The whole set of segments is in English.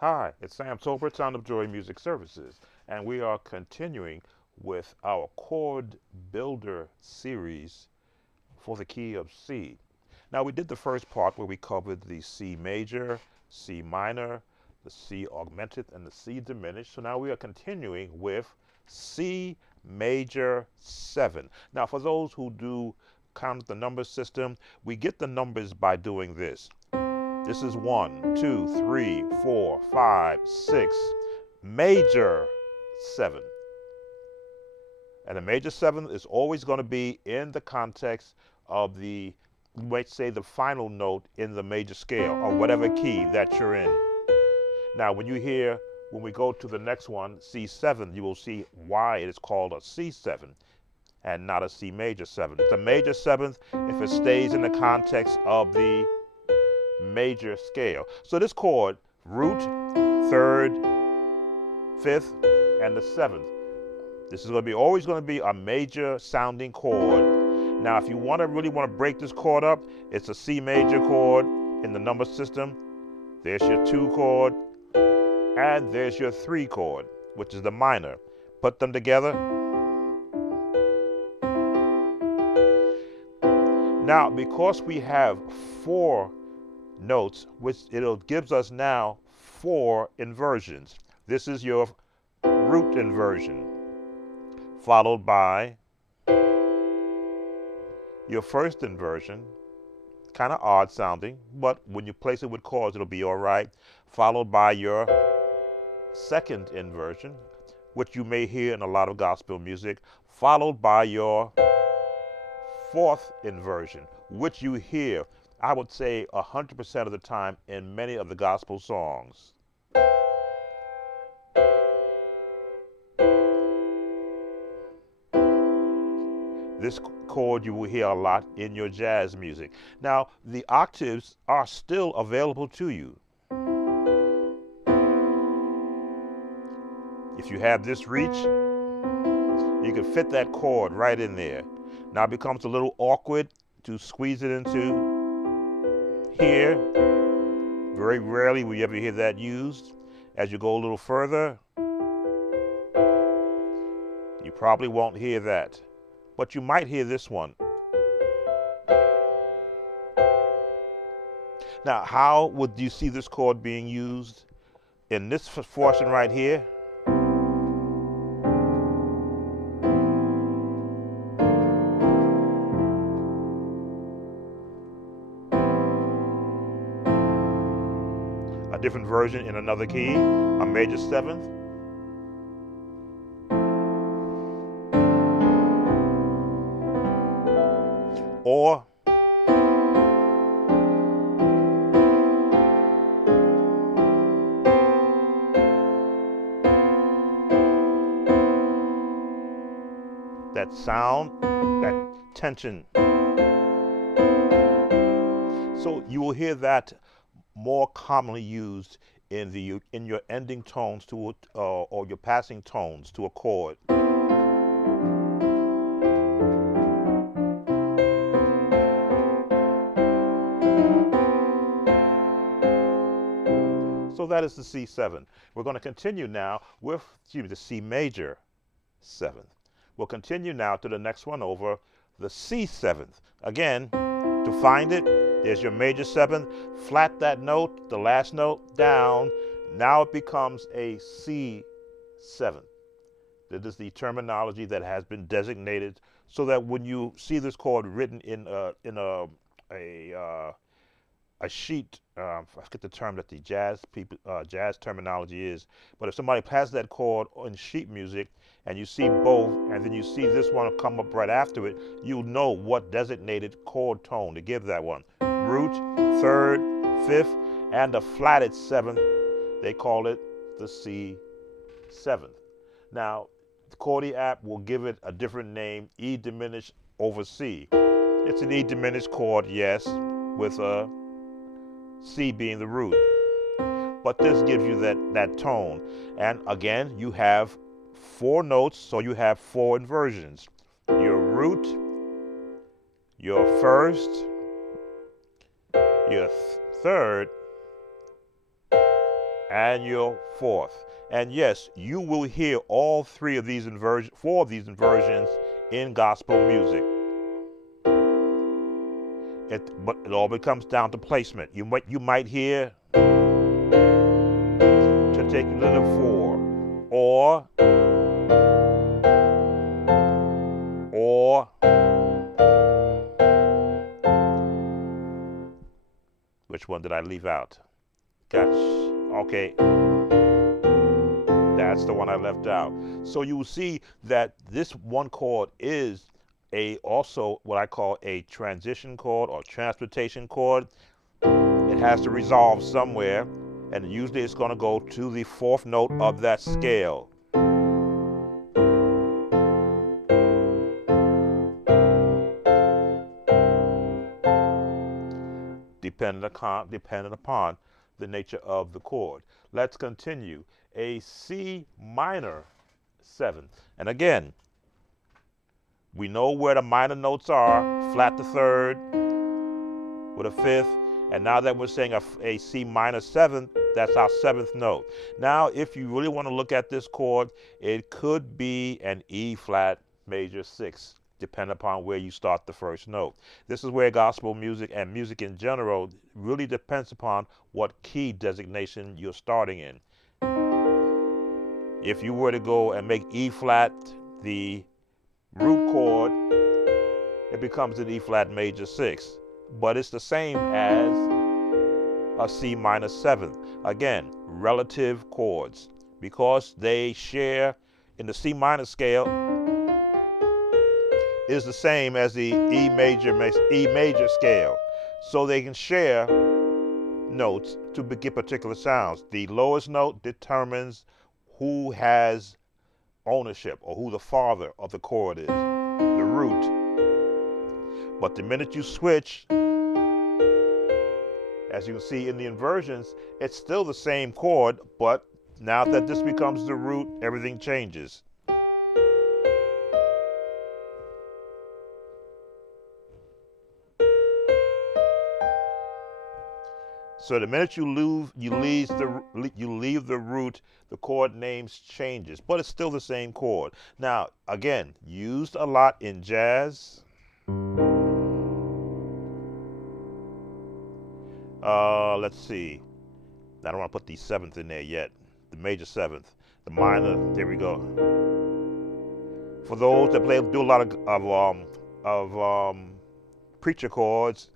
Hi, it's Sam Tolbert, Sound of Joy Music Services, and we are continuing with our chord builder series for the key of C. Now, we did the first part where we covered the C major, C minor, the C augmented, and the C diminished. So now we are continuing with C major 7. Now, for those who do count the number system, we get the numbers by doing this. This is 1, 2, 3, 4, 5, 6, major 7. And the major 7 is always going to be in the context of the, you might say, the final note in the major scale or whatever key that you're in. Now, when we go to the next one, C7, you will see why it is called a C7 and not a C major 7. It's a major 7th if it stays in the context of the major scale. So this chord, root, 3rd, 5th, and the 7th. This is always going to be a major sounding chord. Now, if you really want to break this chord up, it's a C major chord in the number system. There's your 2 chord, and there's your 3 chord, which is the minor. Put them together. Now, because we have 4 notes, which it gives us now 4 inversions. This is your root inversion, followed by your first inversion, kind of odd sounding, but when you place it with chords, it'll be all right, followed by your second inversion, which you may hear in a lot of gospel music, followed by your fourth inversion, which you hear, I would say, 100% of the time in many of the gospel songs. This chord you will hear a lot in your jazz music. Now, the octaves are still available to you. If you have this reach, you can fit that chord right in there. Now it becomes a little awkward to squeeze it into here. Very rarely will you ever hear that used. As you go a little further, you probably won't hear that. But you might hear this one. Now, how would you see this chord being used? In this portion right here. A different version in another key, a major 7th. Or that sound, that tension. So you will hear that more commonly used in your ending tones to or your passing tones to a chord. So that is the C7. We're going to continue now with the C major 7th. We'll continue now to the next one over, the C7th. Again, to find it, there's your major 7th. Flat that note, the last note, down. Now it becomes a C7. That is the terminology that has been designated so that when you see this chord written in a sheet, I forget the term that the jazz terminology is, but if somebody passes that chord in sheet music and you see both, and then you see this one come up right after it, you'll know what designated chord tone to give that one. Root, 3rd, 5th, and the flatted 7th, they call it the C7th. Now, the Chordy app will give it a different name, E diminished over C. It's an E diminished chord, yes, with a C being the root. But this gives you that tone. And again, you have 4 notes, so you have 4 inversions. Your root, your first, your 3rd, and your fourth. And yes, you will hear all four of these inversions in gospel music. But it all comes down to placement. You might hear to take you to the 4, or which one did I leave out? Gotcha. Okay. That's the one I left out. So you will see that this one chord is also what I call a transition chord or transportation chord. It has to resolve somewhere, and usually it's going to go to the 4th note of that scale. Dependent upon the nature of the chord. Let's continue. A C minor 7. And again, we know where the minor notes are, flat to 3rd with a 5th. And now that we're saying a C minor 7th, that's our 7th note. Now, if you really want to look at this chord, it could be an E flat major 6, depending upon where you start the 1st note. This is where gospel music and music in general really depends upon what key designation you're starting in. If you were to go and make E flat the root chord, it becomes an E flat major 6. But it's the same as a C minor 7th. Again, relative chords, because they share in the C minor scale is the same as the E major scale. So they can share notes to get particular sounds. The lowest note determines who has ownership or who the father of the chord is, the root. But the minute you switch, as you can see in the inversions, it's still the same chord, but now that this becomes the root, everything changes. So the minute you leave the root, the chord names changes, but it's still the same chord. Now, again, used a lot in jazz. Let's see. I don't want to put the 7th in there yet. The major 7th, the minor. There we go. For those that do a lot of preacher chords,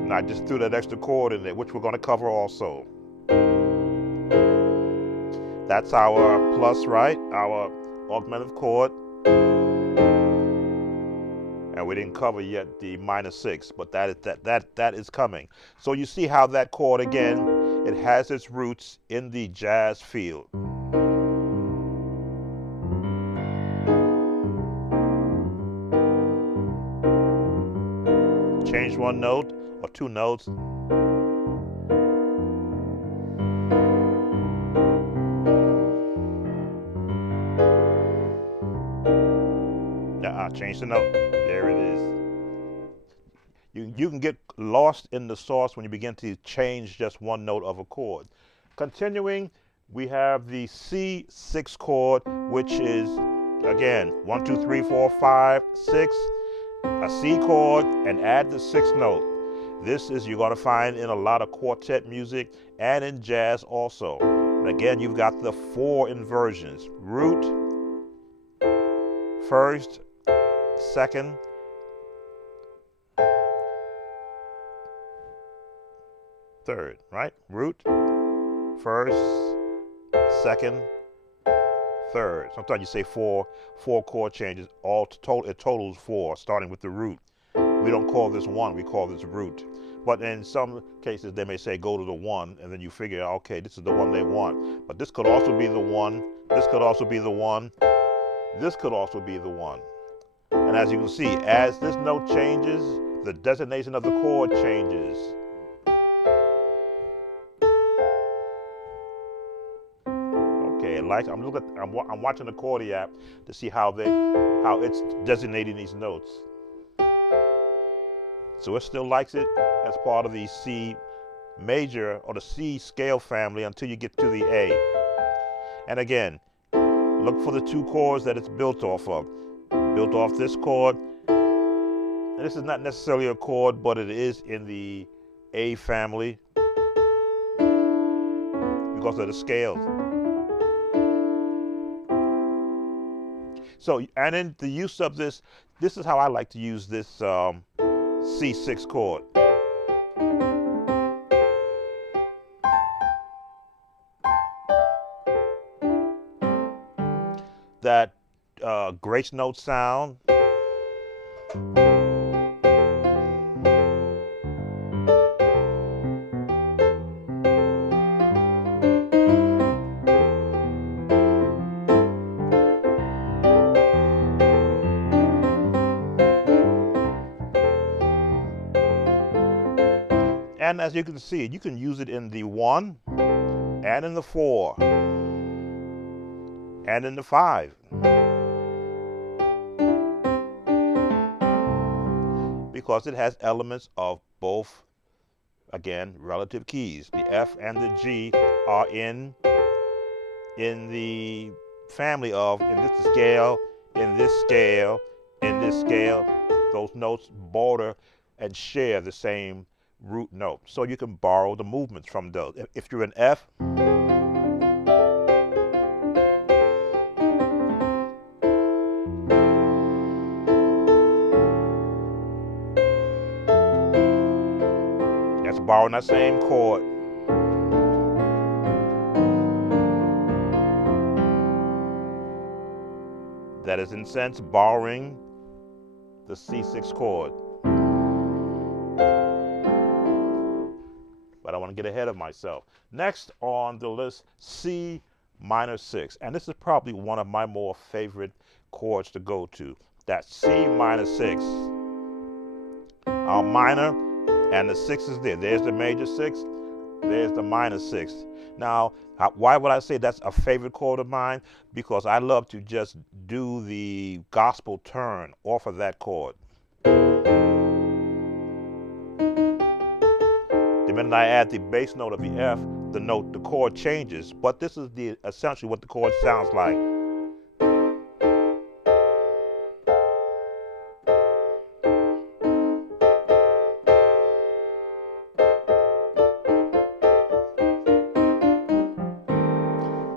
and I just threw that extra chord in there, which we're going to cover also. That's our plus, right? Our augmented chord. And we didn't cover yet the minor 6, but that is coming. So you see how that chord, again, it has its roots in the jazz field. Change one note or 2 notes. Change the note. There it is. You can get lost in the sauce when you begin to change just one note of a chord. Continuing, we have the C6 chord, which is, again, 1, 2, 3, 4, 5, 6, a C chord, and add the 6th note. This is you're going to find in a lot of quartet music and in jazz also. And again, you've got the 4 inversions: root, 1st, 2nd, 3rd, right? Root, 1st, 2nd, 3rd. Sometimes you say 4 chord changes. It totals 4, starting with the root. We don't call this 1, we call this root. But in some cases, they may say go to the 1, and then you figure, okay, this is the one they want. But this could also be the 1. This could also be the 1. This could also be the 1. And as you can see, as this note changes, the designation of the chord changes. Okay, I'm watching the Chordy app to see how it's designating these notes. So it still likes it as part of the C major or the C scale family until you get to the A. And again, look for the two chords that it's built off of. Built off this chord. And this is not necessarily a chord, but it is in the A family because of the scales. So, and in the use of this is how I like to use this C6 chord. That grace note sound. And as you can see, you can use it in the 1 and in the 4 and in the 5. Because it has elements of both, again, relative keys. The F and the G are in the family of, in this scale, in this scale, in this scale. Those notes border and share the same root note. So you can borrow the movements from those. If you're in F, that's borrowing that same chord. That is, in a sense, borrowing the C6 chord. But I want to get ahead of myself. Next on the list, C minor 6. And this is probably one of my more favorite chords to go to. That's C minor 6. Our minor and the 6 is there. There's the major 6. There's the minor 6. Now, why would I say that's a favorite chord of mine? Because I love to just do the gospel turn off of that chord. The minute I add the bass note of the F, the chord changes. But this is essentially what the chord sounds like.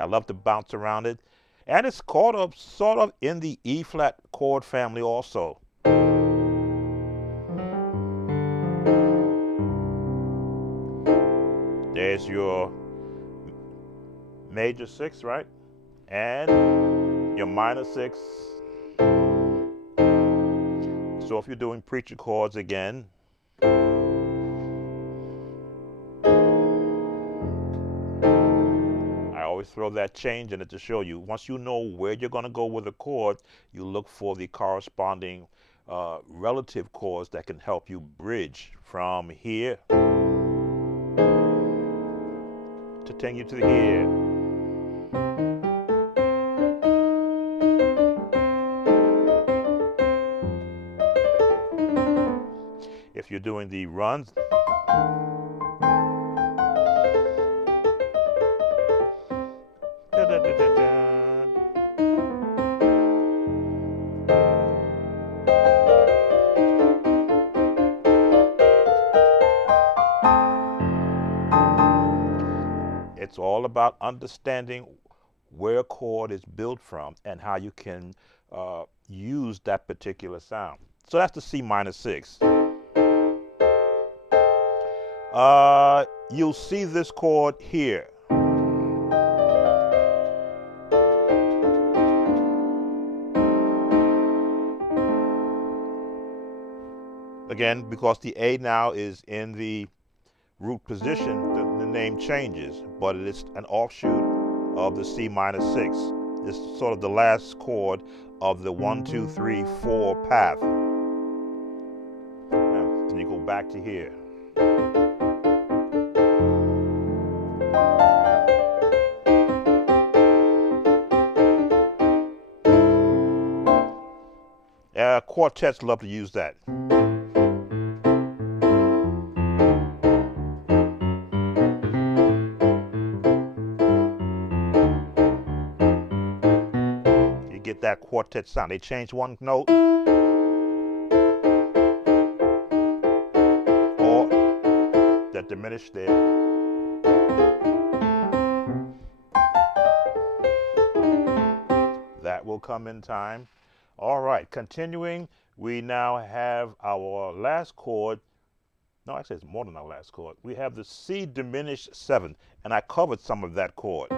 I love to bounce around it. And it's caught up sort of in the E flat chord family also. There's your major 6, right? And your minor 6. So if you're doing preacher chords again, I always throw that change in it to show you. Once you know where you're going to go with a chord, you look for the corresponding relative chords that can help you bridge from here to take you to here. If you're doing the runs, it's all about understanding where a chord is built from and how you can use that particular sound. So that's the C minor 6. You'll see this chord here. Again, because the A now is in the root position, the name changes, but it is an offshoot of the C minor 6. It's sort of the last chord of the 1, 2, 3, 4 path. Now, then you go back to here. Quartets love to use that. that quartet sound. They change one note or that diminished there. That will come in time. All right, continuing, we now have our last chord. No, actually, it's more than our last chord. We have the C diminished 7th, and I covered some of that chord.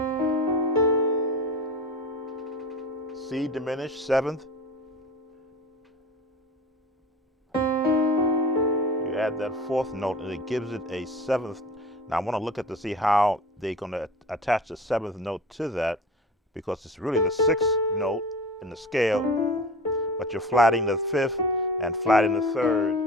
C diminished 7th. You add that 4th note, and it gives it a 7th. Now, I want to look at to see how they're going to attach the 7th note to that, because it's really the 6th note in the scale, but you're flatting the 5th and flatting the 3rd.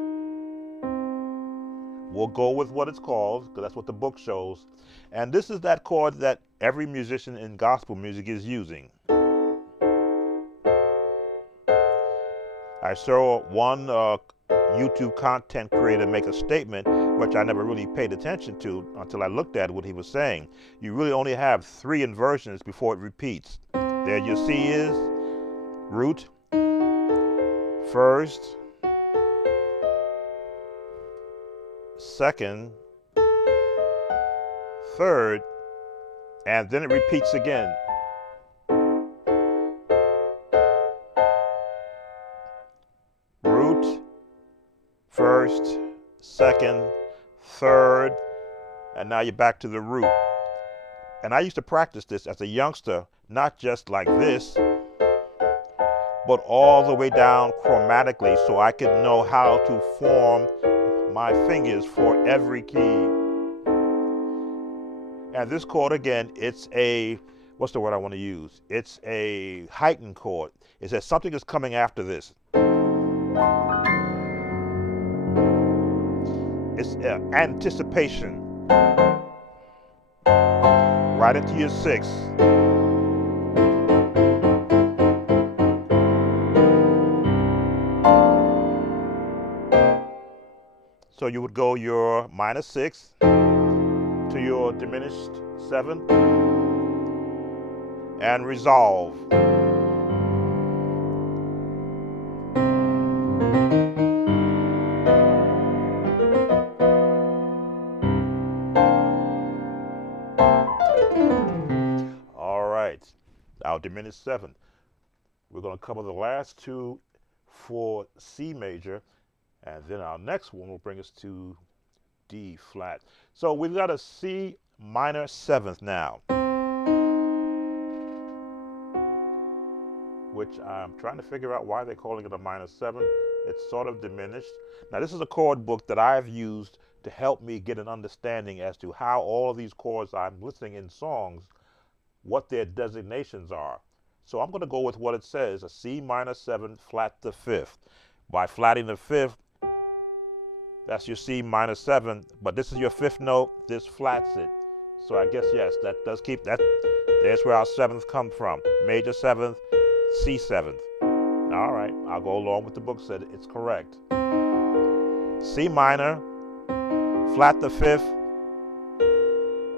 We'll go with what it's called, because that's what the book shows. And this is that chord that every musician in gospel music is using. I saw one YouTube content creator make a statement, which I never really paid attention to until I looked at what he was saying. You really only have 3 inversions before it repeats. There your C is, root, 1st, 2nd, 3rd, and then it repeats again. Root, 1st, 2nd, 3rd, and now you're back to the root. And I used to practice this as a youngster, not just like this, but all the way down chromatically, so I could know how to form my fingers for every key. And this chord, again, it's a, what's the word I want to use? It's a heightened chord. It says something is coming after this. It's anticipation. Right into your 6th. So you would go your minor 6th to your diminished 7th and resolve. All right, our diminished 7th. We're going to cover the last 2 for C major, and then our next one will bring us to D flat. So we've got a C minor 7th now, which I'm trying to figure out why they're calling it a minor 7. It's sort of diminished. Now, this is a chord book that I've used to help me get an understanding as to how all of these chords I'm listing in songs, what their designations are. So I'm going to go with what it says, a C minor 7 flat the 5th. By flatting the 5th, that's your C minor 7, but this is your 5th note, this flats it. So I guess, yes, that does keep that. There's where our 7th comes from. Major 7th, C 7th. All right, I'll go along with the book said it's correct. C minor, flat the 5th,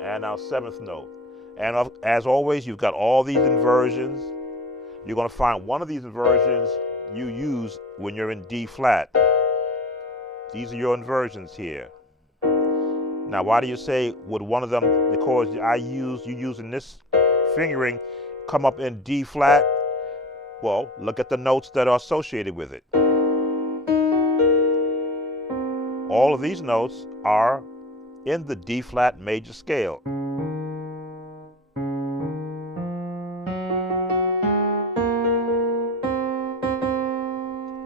and our 7th note. And as always, you've got all these inversions. You're going to find one of these inversions you use when you're in D flat. These are your inversions here. Now, why do you say would one of them, the chords you use in this fingering, come up in D flat? Well, look at the notes that are associated with it. All of these notes are in the D flat major scale.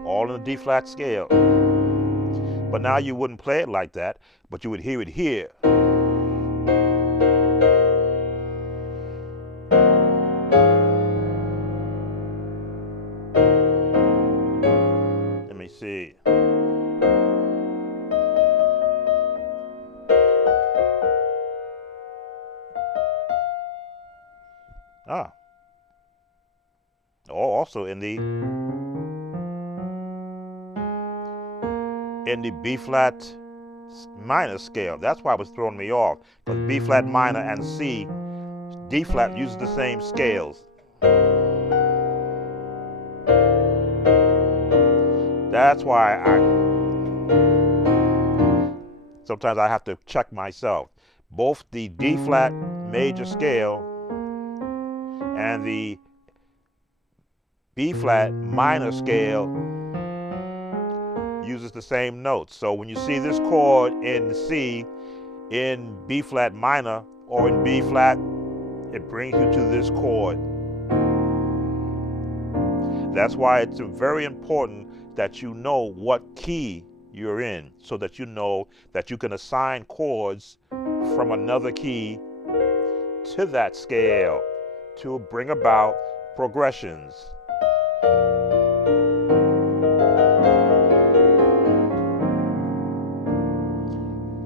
All in the D flat scale. But now you wouldn't play it like that, but you would hear it here. Let me see. Also in the B flat minor scale. That's why it was throwing me off, because B flat minor and C, D flat uses the same scales. that's why sometimes I have to check myself. Both the D flat major scale and the B flat minor scale uses the same notes. So when you see this chord in C, in B flat minor, or in B flat, it brings you to this chord. That's why it's very important that you know what key you're in, so that you know that you can assign chords from another key to that scale to bring about progressions.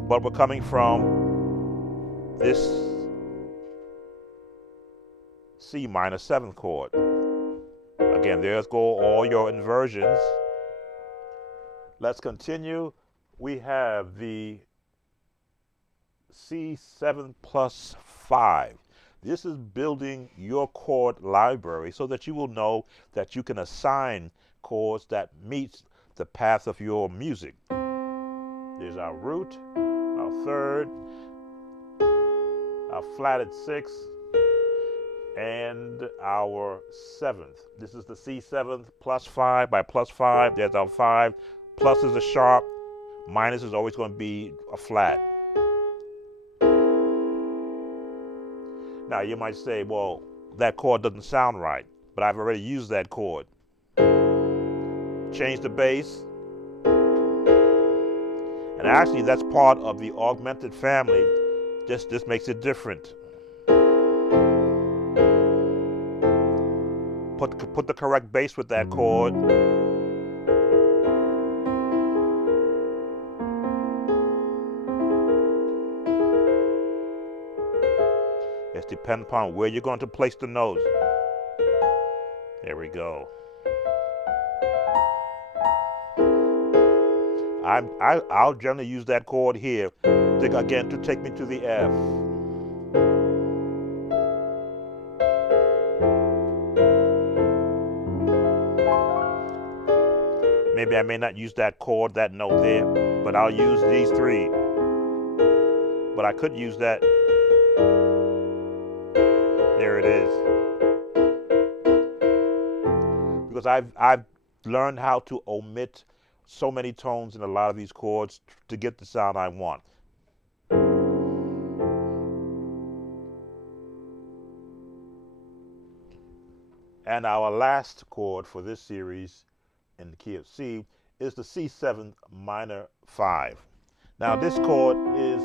But we're coming from this C minor 7th chord. Again, there's go all your inversions. Let's continue. We have the C7 plus 5. This is building your chord library so that you will know that you can assign chords that meet the path of your music. There's our root, our third, our flatted 6th, and our 7th. This is the C7th plus 5 by plus 5. There's our 5. Plus is a sharp. Minus is always going to be a flat. Now you might say, well, that chord doesn't sound right, but I've already used that chord. Change the bass. And actually that's part of the augmented family. This makes it different. Put the correct bass with that chord. It depends upon where you're going to place the notes. There we go. I'll generally use that chord here again to take me to the F. Maybe I may not use that chord, that note there, but I'll use these 3. But I could use that. There it is. Because I've learned how to omit so many tones in a lot of these chords to get the sound I want. And our last chord for this series in the key of C is the C7 minor 5. Now this chord is,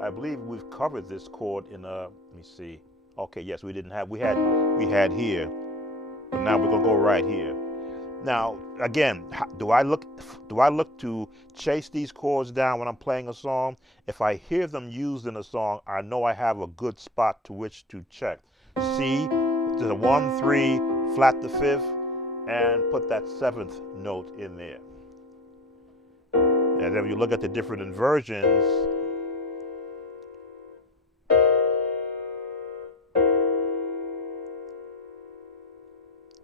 I believe we've covered this chord in let me see. Okay, yes, we had here, but now we're gonna go right here. Now again, do I look to chase these chords down when I'm playing a song? If I hear them used in a song, I know I have a good spot to which to check. C to the 1, 3, flat the 5th, and put that 7th note in there. And then when you look at the different inversions,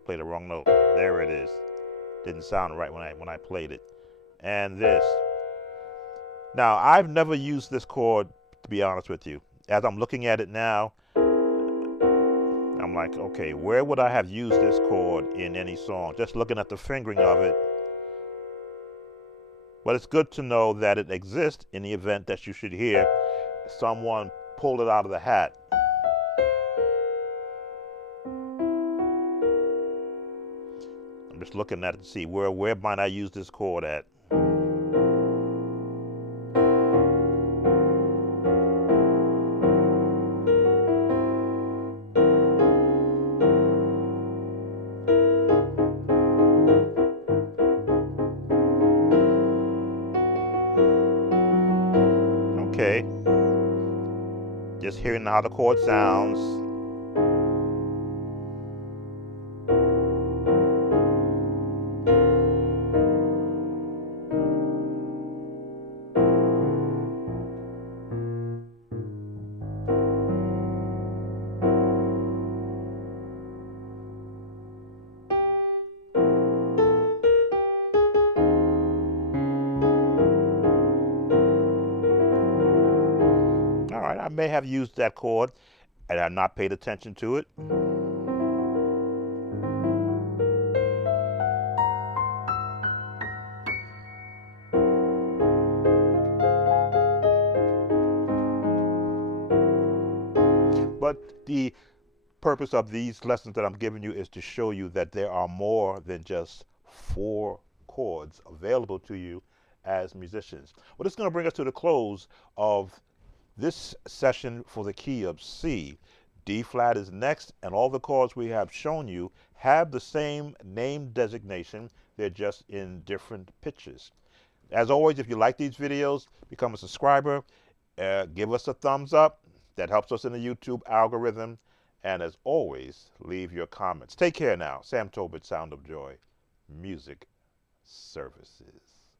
play the wrong note. There it is. Didn't sound right when I played it. And this. Now, I've never used this chord, to be honest with you. As I'm looking at it now, I'm like, okay, where would I have used this chord in any song? Just looking at the fingering of it. But it's good to know that it exists in the event that you should hear someone pull it out of the hat. I'm just looking at it to see where might I use this chord at. Okay, just hearing how the chord sounds. I may have used that chord and I've not paid attention to it. But the purpose of these lessons that I'm giving you is to show you that there are more than just 4 chords available to you as musicians. Well, this is going to bring us to the close of this session for the key of C. D flat is next, and all the chords we have shown you have the same name designation. They're just in different pitches. As always, if you like these videos, become a subscriber. Give us a thumbs up. That helps us in the YouTube algorithm. And as always, leave your comments. Take care now. Sam Tobit, Sound of Joy, Music Services.